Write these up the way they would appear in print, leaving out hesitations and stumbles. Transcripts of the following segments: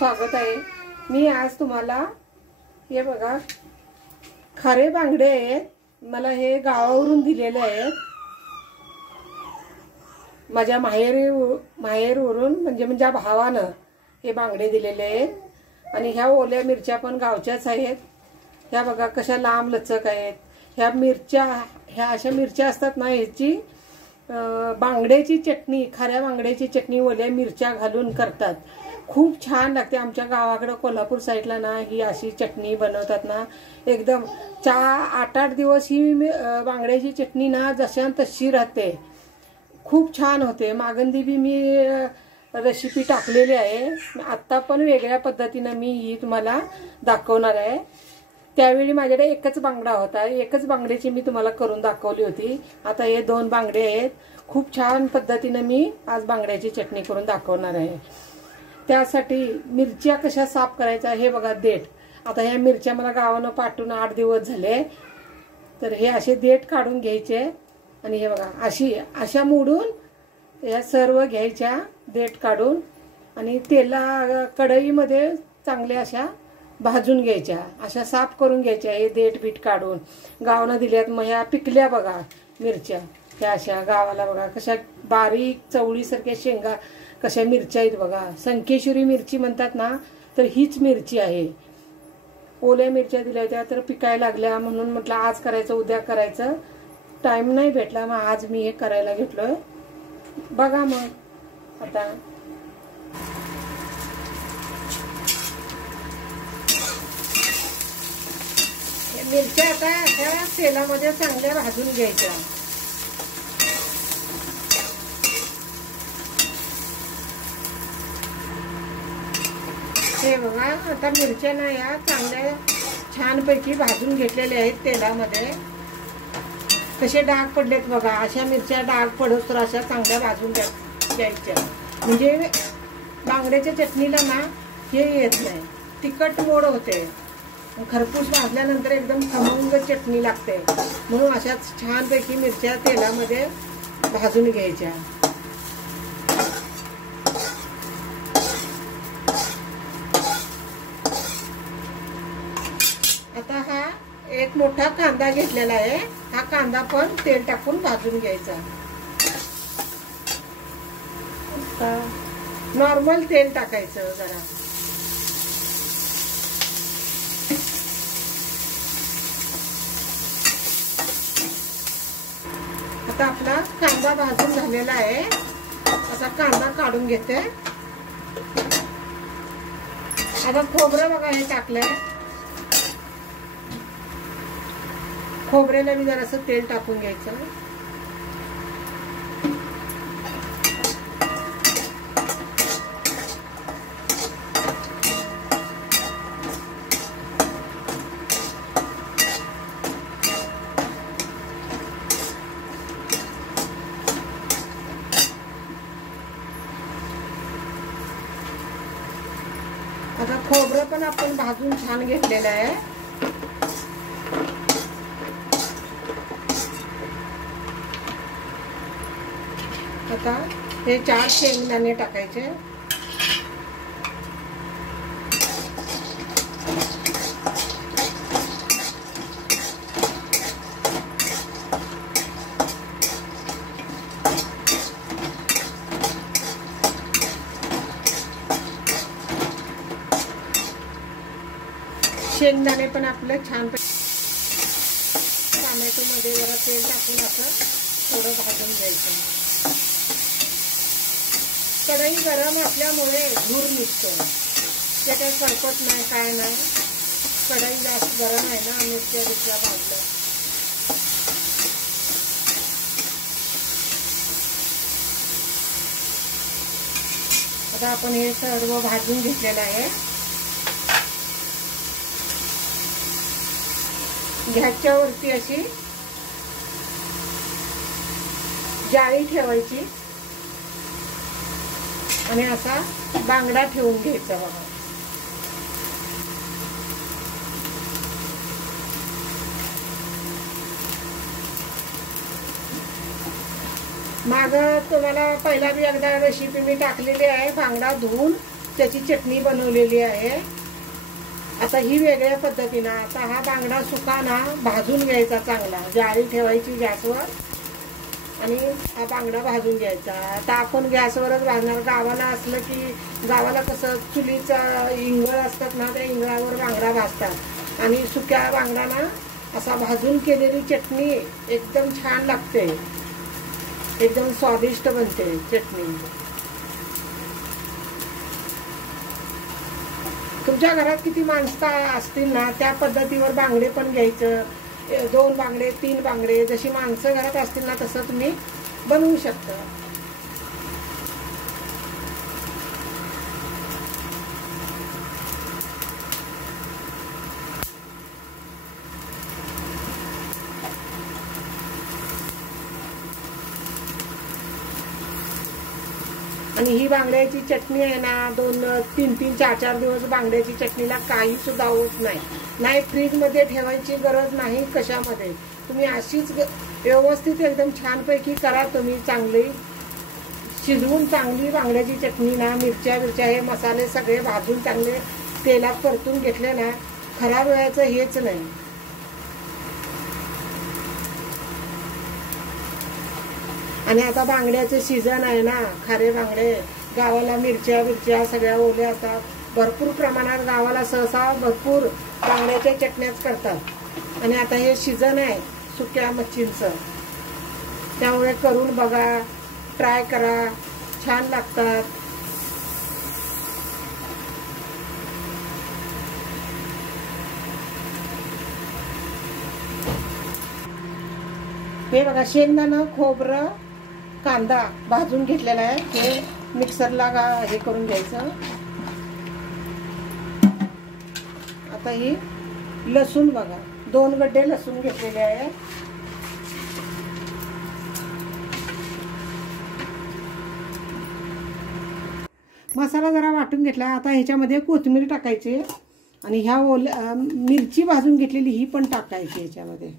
स्वागत आहे। मी आज तुम्हाला हे बघा खारे बांगडे आहेत, मला हे गावावरून दिलेले आहेत। माझ्या माहेरवरून म्हणजे माझ्या भावानं हे बांगडे दिलेले आहेत आणि ह्या ओल्या मिरच्या पण गावच्याच आहेत। ह्या बघा कशा लांब लचक आहेत। ह्या मिरच्या ह्या अशा मिरच्या असतात ना, ह्याची बांगड्याची चटणी, खाऱ्या बांगड्याची चटणी ओल्या मिरच्या घालून करतात, खूप छान लागते। आमच्या गावाकडे कोल्हापूर साईडला ना ही अशी चटणी बनवतात ना, एकदम 8-8 दिवस ही बांगड्याची चटणी ना जशा तशी राहते, खूप छान होते। मागंदी बी मी रेसिपी टाकलेली आहे, आता पण वेगळ्या पद्धतीने मी ही तुम्हाला दाखवणार आहे। त्यावेळी माझ्याकडे एकच बांगडा होता, एकच बांगड्याची मी तुम्हाला करून दाखवली होती। आता हे 2 बांगडे आहेत, खूप छान पद्धतीने मी आज बांगड्याची चटणी करून दाखवणार आहे। त्यासाठी मिरच्या कशा साफ करायचा हे बघा, देठ। आता ह्या मिरच्या मला गावानं पाठवून 8 दिवस झाले, तर हे असे देठ काढून घ्यायचे आणि हे बघा अशा मोडून या सर्व घ्यायच्या देठ काढून आणि तेला कढईमध्ये चांगल्या अशा भाजून घ्यायच्या, अशा साफ करून घ्यायच्या। हे देठ बीट काढून गावानं दिल्यात। मग ह्या पिकल्या बघा मिरच्या, ह्या अशा गावाला बघा कशा बारीक चवळीसारख्या शेंगा कशा मिरच्या आहेत बघा। संकेश्वरी मिरची म्हणतात ना, तर हीच मिरची आहे। ओल्या मिरच्या दिल्या होत्या तर पिकायला लागल्या, म्हणून म्हटलं आज करायचं उद्या करायचं, टाइम नाही भेटला, मग आज मी हे करायला घेतलोय। बघा मग आता मिरच्या आता अशा तेलामध्ये चांगल्या भाजून घ्यायच्या। हे बघा आता मिरच्या ना या चांगल्या छानपैकी भाजून घेतलेल्या आहेत तेलामध्ये। कसे डाग पडलेत बघा, अशा मिरच्या डाग पडत तर अशा चांगल्या भाजून घ्यायच्या, म्हणजे बांगड्याच्या चटणीला ना हे येत नाही, तिखट मोड होते। खरपूस भाजल्यानंतर एकदम खमंग चटणी लागते, म्हणून अशा छानपैकी मिरच्या तेलामध्ये भाजून घ्यायच्या। आता हा एक मोठा कांदा घेतलेला आहे, हा कांदा पण तेल टाकून भाजून घ्यायचा। नॉर्मल तेल टाकायचं जरा। आता आपला कांदा भाजून झालेला आहे, आता कांदा काढून घेते। आता खोबरं बघा हे टाकलंय, खोबऱ्याला मी जरासं तेल टाकून घ्यायचं। आता खोबरं पण आपण भाजून छान घेतलेलं आहे। आता हे 4 शेंगदाणे टाकायचे। शेंगदाणे पण आपलं छान टोमॅटो मध्ये जरा तेल टाकून असं थोडं भाजून घ्यायचं। कढई गरम असल्यामुळे धूर निघतो, ते काही करपत नाही काय नाही। कढई जास्त गरम आहे ना, मिरच्या भाजल्या। आता आपण हे सर्व भाजून घेतलेलं आहे। गॅसच्या वरती अशी जाळी ठेवायची आणि असा बांगडा ठेवून घ्यायचा बघा। माग तुम्हाला पहिला बी एकदा रेसिपी मी टाकलेली आहे, बांगडा धुवून त्याची चटणी बनवलेली आहे। आता ही वेगळ्या पद्धतीनं, आता हा बांगडा सुका ना भाजून घ्यायचा चांगला, जाळी ठेवायची गॅसवर आणि हा बांगडा भाजून घ्यायचा। आता आपण गॅसवरच भाजणार, गावाला असलं की गावाला कसं चुलीचा इंगळ असतात ना, त्या इंगळावर बांगडा भाजतात आणि सुक्या बांगडाना असा भाजून केलेली चटणी एकदम छान लागते, एकदम स्वादिष्ट बनते चटणी। तुमच्या घरात किती माणसं असतील ना त्या पद्धतीवर बांगडे पण घ्यायचं, 2 बांगडे 3 बांगडे, जशी माणसं घरात असतील ना तसं तुम्ही बनवू शकता। आणि ही बांगड्याची चटणी आहे ना 2-3 4 दिवस बांगड्याची चटणीला काही सुद्धा होत नाही। नाही फ्रीज मध्ये ठेवायची गरज नाही कशामध्ये, तुम्ही अशीच व्यवस्थित एकदम छानपैकी करा तुम्ही, चांगली शिजवून चांगली बांगड्याची चटणी ना, मिरच्या हे मसाले सगळे भाजून चांगले तेलात परतून घेतले ना, खराब व्हायचं हेच नाही। आणि आता बांगड्याचे सीझन आहे ना, खारे बांगडे, गावाला मिरच्या सगळ्या ओल्या असतात, भरपूर प्रमाणात गावाला सहसा भरपूर बांगड्याच्या चटण्याच करतात। आणि आता हे सीझन आहे सुक्या मच्छींचं, त्यामुळे करून बघा, ट्राय करा, छान लागतात। हे बघा शेंगदाणा, खोबरं, कांदा भाजून घेतलेला आहे, हे मिक्सरला हे करून घ्यायचं। आता ही लसूण बघा, 2 गड्डे लसूण घेतलेले आहे। मसाला जरा वाटून घेतला, आता ह्याच्यामध्ये कोथिंबीर टाकायची आणि ह्या मिरची भाजून घेतलेली ही पण टाकायची ह्याच्यामध्ये।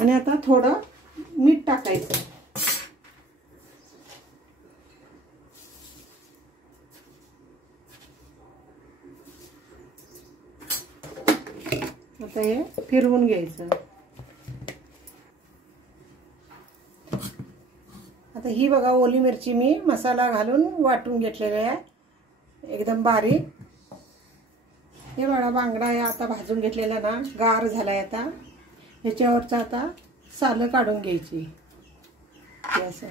आणि आता थोडं मीठ टाकायचं। आता हे फिरवून घ्यायचं। आता ही बघा ओली मिरची मी मसाला घालून वाटून घेतलेली आहे एकदम बारीक। हे बघा बांगडा आहे आता भाजून घेतलेला ना, गार झालाय। आता ह्याच्यावरचा आता सालं काढून घ्यायची, असं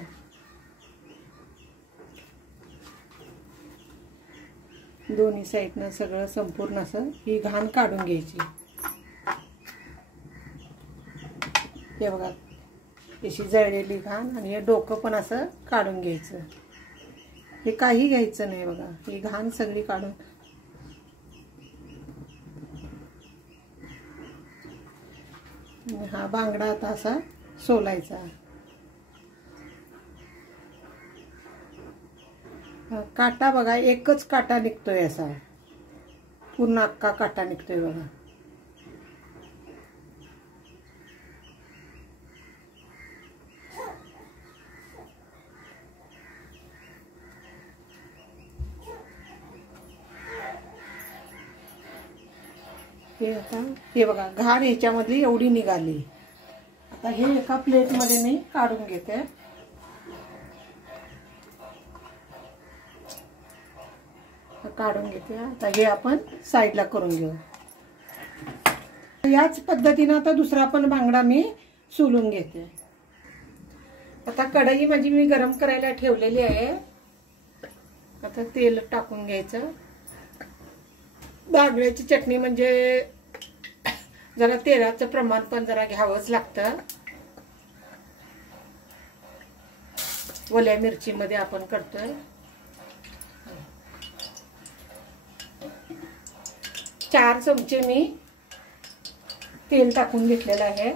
दोन्ही साईडनं सगळं संपूर्ण असं ही घाण काढून घ्यायची। हे बघा अशी जळलेली घाण, आणि हे डोकं पण असं काढून घ्यायचं। हे काही घ्यायचं नाही बघा, ही घाण सगळी काढून हा बांगडा आता असा सोलायचा। काटा बघा एकच काटा निघतोय, असा पूर्ण अख्खा काटा निघतोय बघा। हे बघा घाण ह्याच्यामध्ये एवढी निघाली। आता हे एका प्लेट मध्ये मी काढून घेते। काढून घेते, आता हे आपण साईडला करून घेऊ। याच पद्धतीने आता दुसरा पण बांगडा मी सोलून घेते। आता कढई माझी मी गरम करायला ठेवलेली आहे, आता तेल टाकून घ्यायचं। बांगड्याची चटणी म्हणजे जरा तेलाचं प्रमाण पण जरा घ्यावंच लागतं। ओल्या मिरची मध्ये आपण करतोय। 4 चमचे मी तेल टाकून घेतलेलं आहे।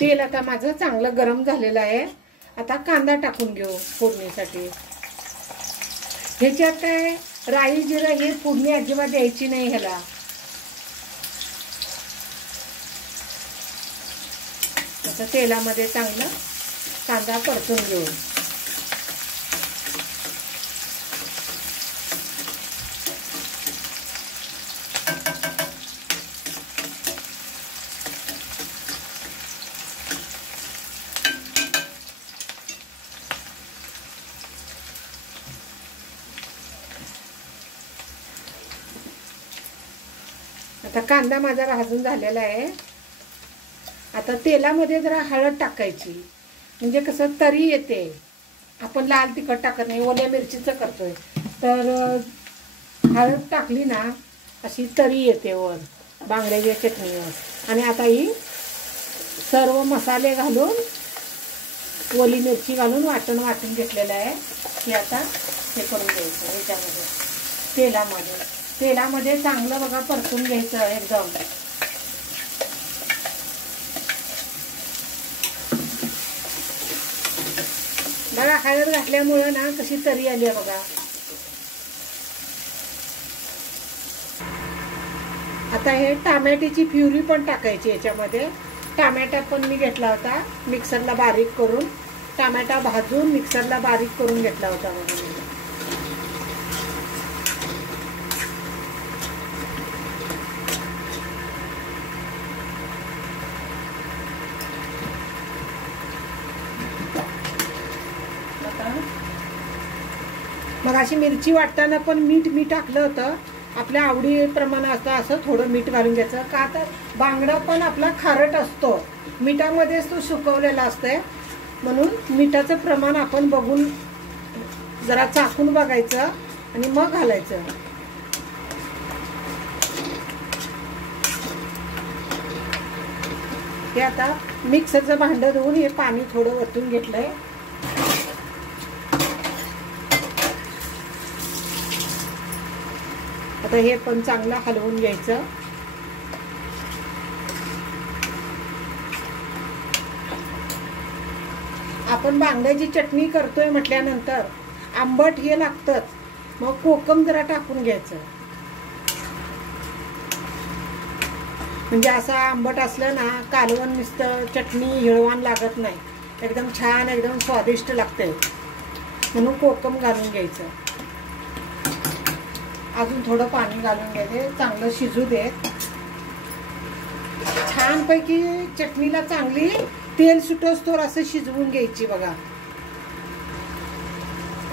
तेल आता माझं चांगलं गरम झालेलं आहे। आता कांदा टाकून घेऊ फोडणीसाठी। ह्याच्यात काय राई जिरं ही फोडणी अजिबात द्यायची नाही ह्याला. आता तेलामध्ये चांगलं कांदा परतून घेऊ. आता कांदा माझा भाजून झालेला आहे. आता तेलामध्ये जरा हळद टाकायची, म्हणजे कसं तरी येते. आपण लाल तिखट टाकत नाही, ओल्या मिरचीचं करतोय, तर हळद टाकली ना अशी तरी येते वर बांगड्याच्या चटणीवर. आणि आता ही सर्व मसाले घालून ओली मिरची घालून वाटून घेतलेलं आहे. हे आता हे करून घ्यायचं ह्याच्यामध्ये तेलामध्ये चांगलं बघा परतून घ्यायचं एकदम. बघा हळद घातल्यामुळे ना कशी तरी आली आहे बघा. आता हे टमाट्याची प्युरी पण टाकायची याच्यामध्ये. टमाटा पण मी घेतला होता मिक्सरला बारीक करून, टमाटा भाजून मिक्सरला बारीक करून घेतला होता बघा. मग अशी मिरची वाटताना पण मीठ टाकलं होतं. आपल्या आवडीप्रमाणे असं थोडं मीठ घालून घ्यायचं, का तर बांगडा पण आपला खारट असतो, मिठामध्येच तो सुकवलेला असतंय, म्हणून मिठाचं प्रमाण आपण बघून जरा चाखून बघायचं आणि मग घालायचं. हे आता मिक्सरचं भांडं धुवून हे पाणी थोडं वतून घेतलंय. आता हे पण चांगलं हलवून घ्यायचं. आपण बांगड्याची चटणी करतोय म्हटल्यानंतर आंबट हे लागतंच, मग कोकम जरा टाकून घ्यायचं. म्हणजे असं आंबट असलं ना कालवण नुसतं चटणी हिळवाण लागत नाही, एकदम छान एकदम स्वादिष्ट लागते, म्हणून कोकम घालून घ्यायचं. अजून थोडं पाणी घालून घ्यायचे, चांगलं शिजू दे. छानपैकी चटणीला चांगली तेल सुटोस्तोवर असं शिजवून घ्यायची बघा.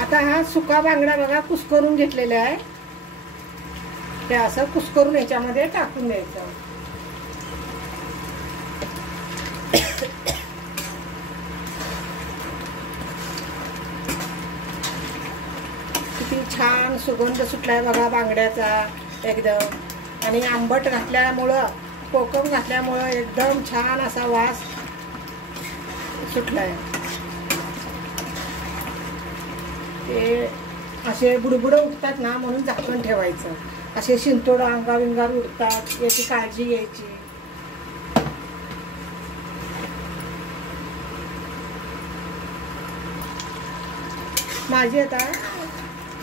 आता हा सुका बांगडा बघा कुस्करून घेतलेला आहे, ते असं कुस्करून याच्यामध्ये टाकून द्यायचं. किती छान सुगंध सुटलाय बघा बांगड्याचा एकदम. आणि आंबट घातल्यामुळं कोकम घातल्यामुळं एकदम छान असा वास सुटलाय. ते असे बुडबुड उठतात ना म्हणून झाकण ठेवायचं. असे शिंतोड अंगाविंगार उठतात याची काळजी घ्यायची. माझी आता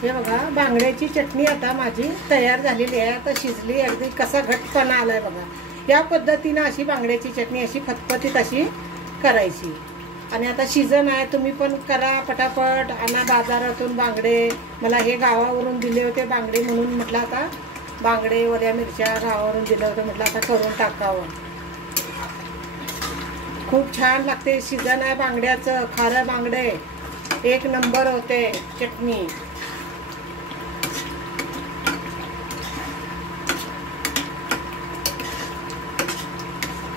हे बघा बांगड्याची चटणी आता माझी तयार झालेली आहे. आता शिजली अगदी, कसा घट्टपणा आलाय बघा. या पद्धतीनं अशी बांगड्याची चटणी अशी फतफतीत अशी करायची. आणि आता सीझन आहे, तुम्ही पण करा पटापट. आणा बाजारातून बांगडे. मला हे गावावरून दिले होते बांगडे म्हणून म्हटलं आता बांगडे ओल्या मिरच्या गावावरून दिलं होतं, म्हटलं आता करून टाकावं. खूप छान लागते, सीझन आहे बांगड्याचं. खारं बांगडे एक नंबर होते चटणी.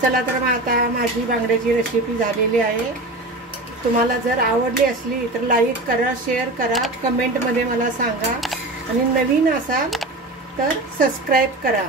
चला तर मग आता माझी बांगड्याची रेसिपी झालेली आहे. तुम्हाला जर आवडली असली तर लाईक करा, शेअर करा, कमेंटमध्ये मला सांगा. आणि नवीन असाल तर सबस्क्राईब करा.